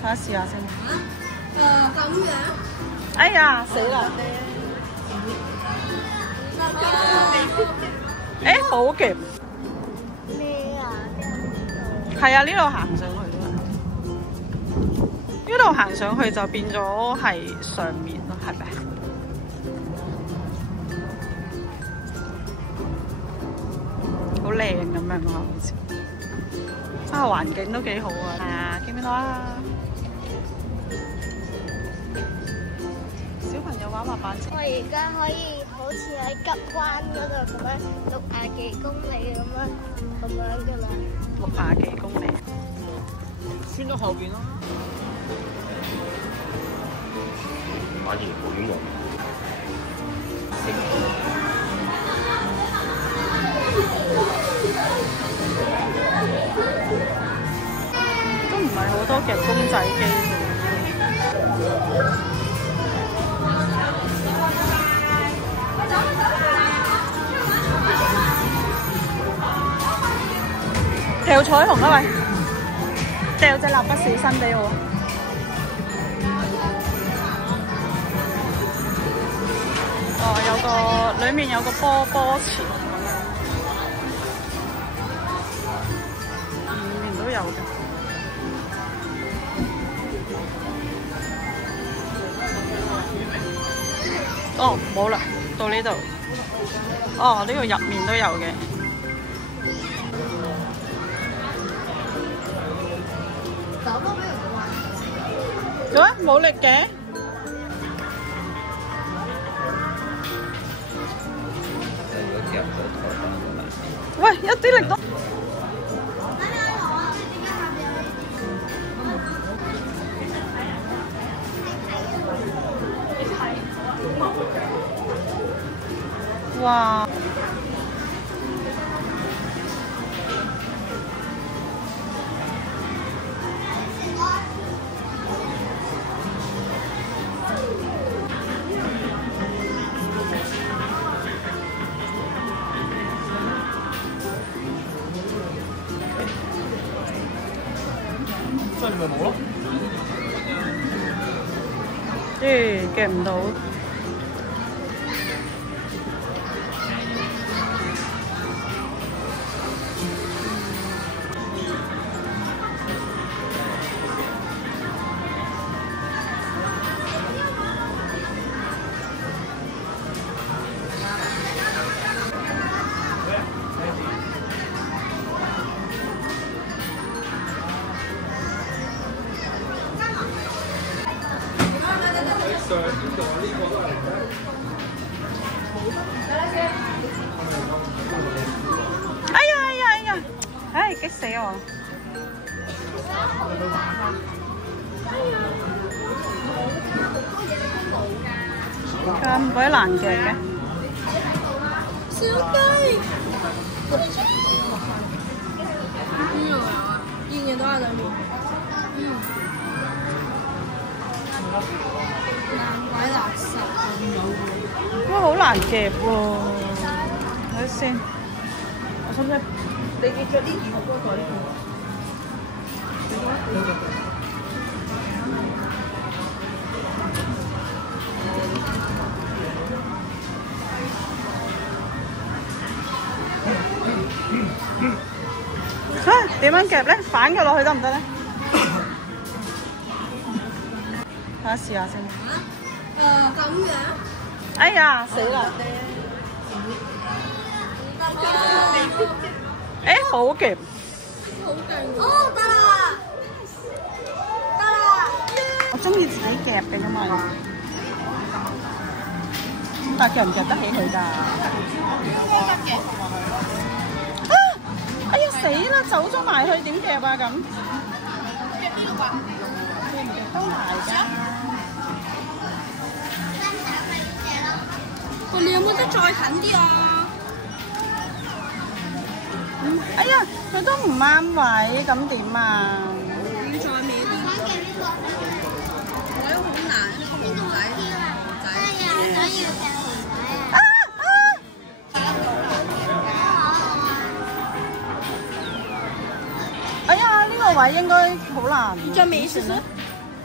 睇下試下先。咁樣。哎呀，死啦！誒，好嘅。咩啊？係啊，呢度行上去啫嘛。呢度行上去就變咗係上面咯，係咪？好靚咁樣啊，好似。啊，環境都幾好啊！係啊，見唔見到啊？小朋友玩滑板車。我而家可以好似喺吉灣嗰度咁樣60幾公里咁樣㗎啦。60幾公里。穿咗後邊咯。馬兒好遠喎。都唔係好多嘅公仔機。掉彩虹啊喂！掉隻蠟筆小新俾我。哦，裏面有個波池，裏面都有嘅。哦，冇啦，到呢度。哦，呢個入面都有嘅。做咩？冇力嘅？喂，一啲力都。哇！即係你咪冇咯。夾唔到。哎呀！唉，激死我！咁鬼難夾嘅。小雞。邊度有啊？見唔見到啊？裏面。難鬼垃圾。哇，好難夾喎！睇下先，我使唔使？你着呢件我幫佢。點樣夾咧？反佢落去得唔得咧？睇下試下先。咁樣。哎呀，死啦！誒，好夾。好勁！哦，得啦，得啦。我中意自己夾嘅㗎嘛，但夾唔夾得起佢㗎？啊！哎呀，死啦！走咗埋去點夾啊咁？夾呢個吧。夾唔夾得埋㗎？你有冇得再近啲啊？哎呀，佢都唔啱位，咁點啊？要再歪啲。位好難，呢個熊仔。哎呀，呢個位應該好難。你再歪少少。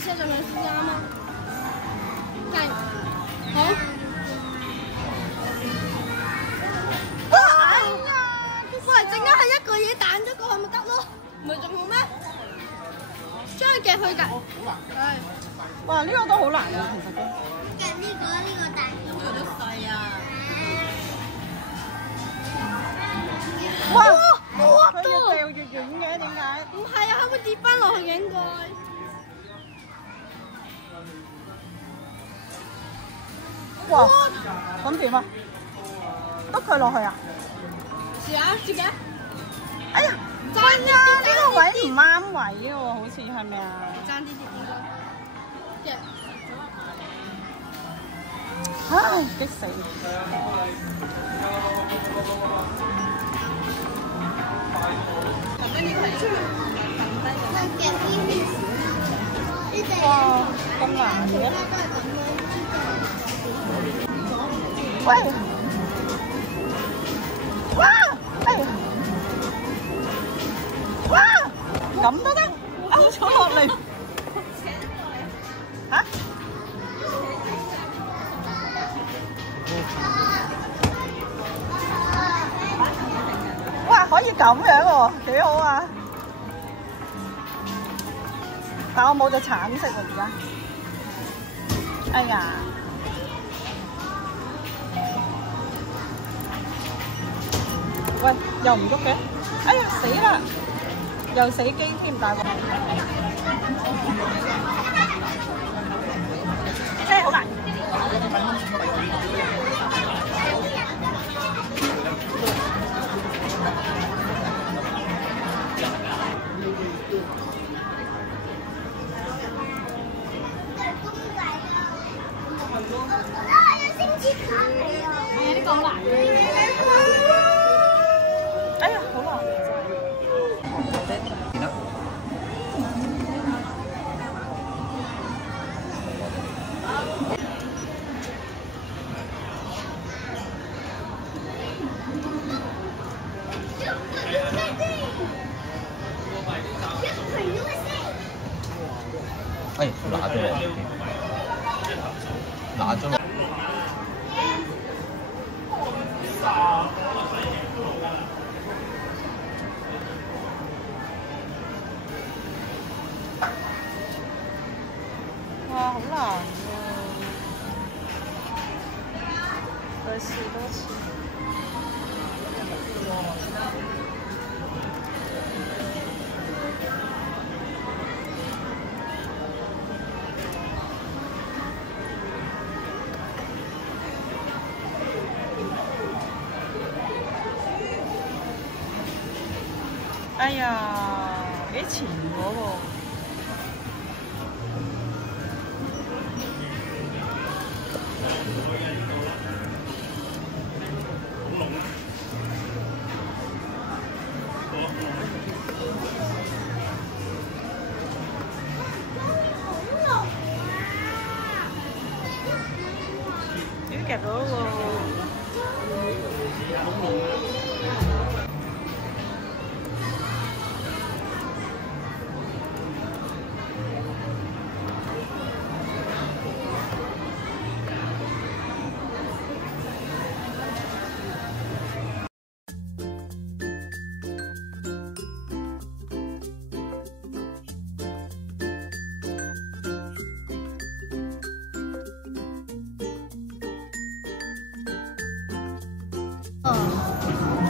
車上面先啱啊！係，好。哇！哎呀！喂，陣間係一個嘢彈咗過去咪得咯，唔係仲好咩？將佢夾去㗎。係。哇！呢個都好難啊，其實都。夾呢個大。呢個都細啊！哇！佢越掉越遠嘅，點解？唔係啊，佢會跌翻落去嘅應該。哇！咁點啊？篤佢落去啊？試下，試嘅。哎呀！爭啊！呢個位唔啱位喎，好似係咪啊？爭啲應該。唉，激死！哇，咁難嘅！喂！哇！哎！哇！咁都得，勾咗落嚟。嚇？哇！可以咁樣喎，幾好啊！但我冇隻橙色喎，而家。哎呀！喂，又唔喐嘅？哎呀，死啦！又死機添，大鑊！真係好難。呢個好難。哎呀，好難啊！真係。哎，拿咗喎，拿咗喎。哇，好難喎！再試多次。哎呀，幾前嗰喎！已經夾到喎！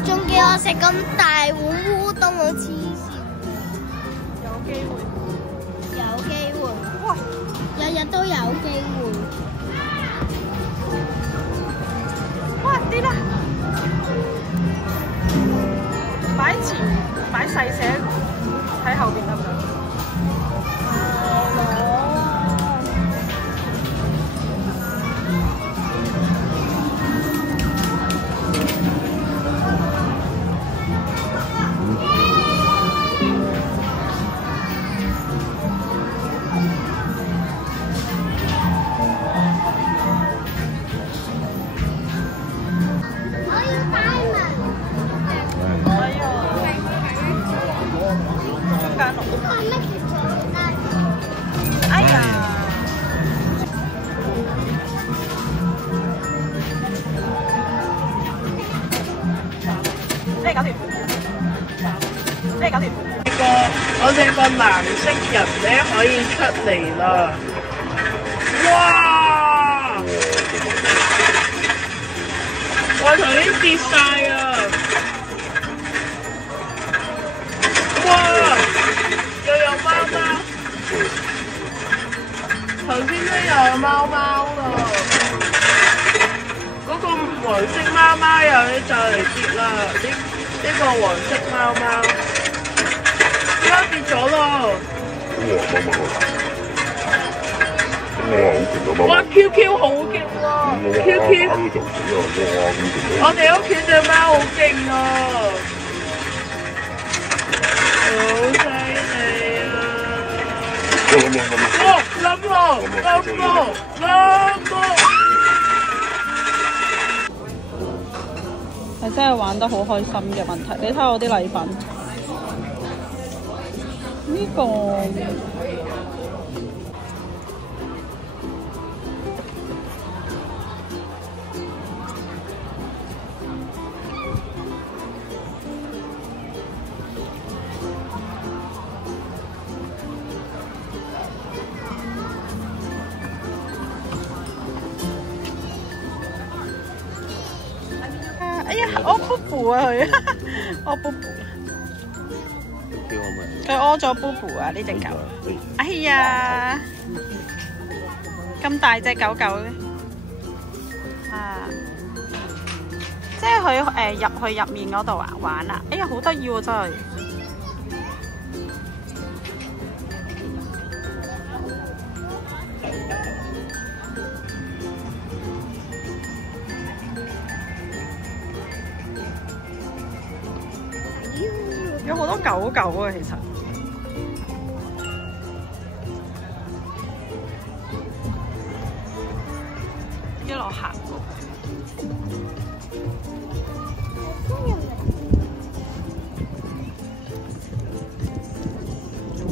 仲叫我食咁大碗烏冬，好黐線。有機會，有機會，哇！日日都有機會。哇！跌啦！擺前擺細寫喺後邊得唔得？中間落。藍色人咧可以出嚟啦！哇！我頭先跌晒啊！哇！又有貓貓，頭先咧又有貓貓啦。嗰個黃色貓貓又就嚟跌啦！呢個黃色貓貓，而家跌咗咯！哇 ！QQ 好勁喎 ！QQ， 我哋屋企隻貓好勁啊！好犀利啊！哇！冧咯！冧咯！冧咯！係真係玩得好開心嘅問題。你睇下我啲禮品，呢個哎呀，我布布啊佢，我布布，佢屙咗布布啊呢隻狗。哎呀，咁大隻狗狗嘅，啊，即係佢入去入面嗰度啊玩啊！哎呀，好得意喎真係。有好多狗狗啊，其實一路行過，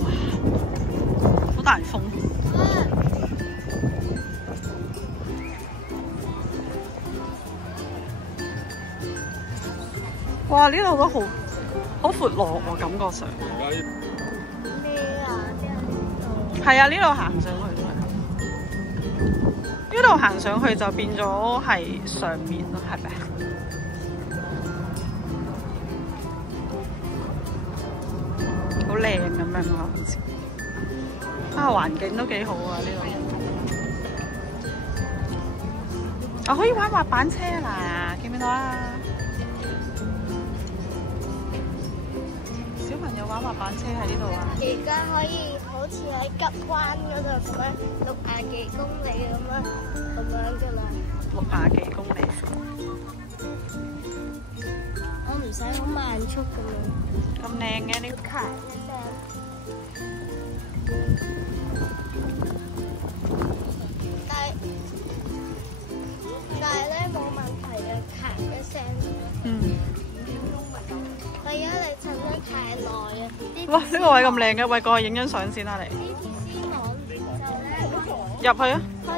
哇，好大風！哇，呢度都好闊落喎，感覺上。咩啊？係啊，呢度行上去都係。呢度行上去就變咗係上面咯，係咪啊？好靚咁樣咯，好似。啊，環境都幾好啊！呢度。我可以玩滑板車啦，見唔見到啊？小朋友玩滑板車喺呢度啊！而家可以好似喺吉灣嗰度咁樣60幾公里咁樣噶啦。60幾公里。我唔使好慢速咁樣。咁靚嘅呢個咔一聲。但係咧冇問題嘅，咔一聲。嗯。係啊，你襯得太耐啊！哇！呢個位咁靚嘅，喂，過去影張相先啦，你。呢條絲網就咧入去啊！開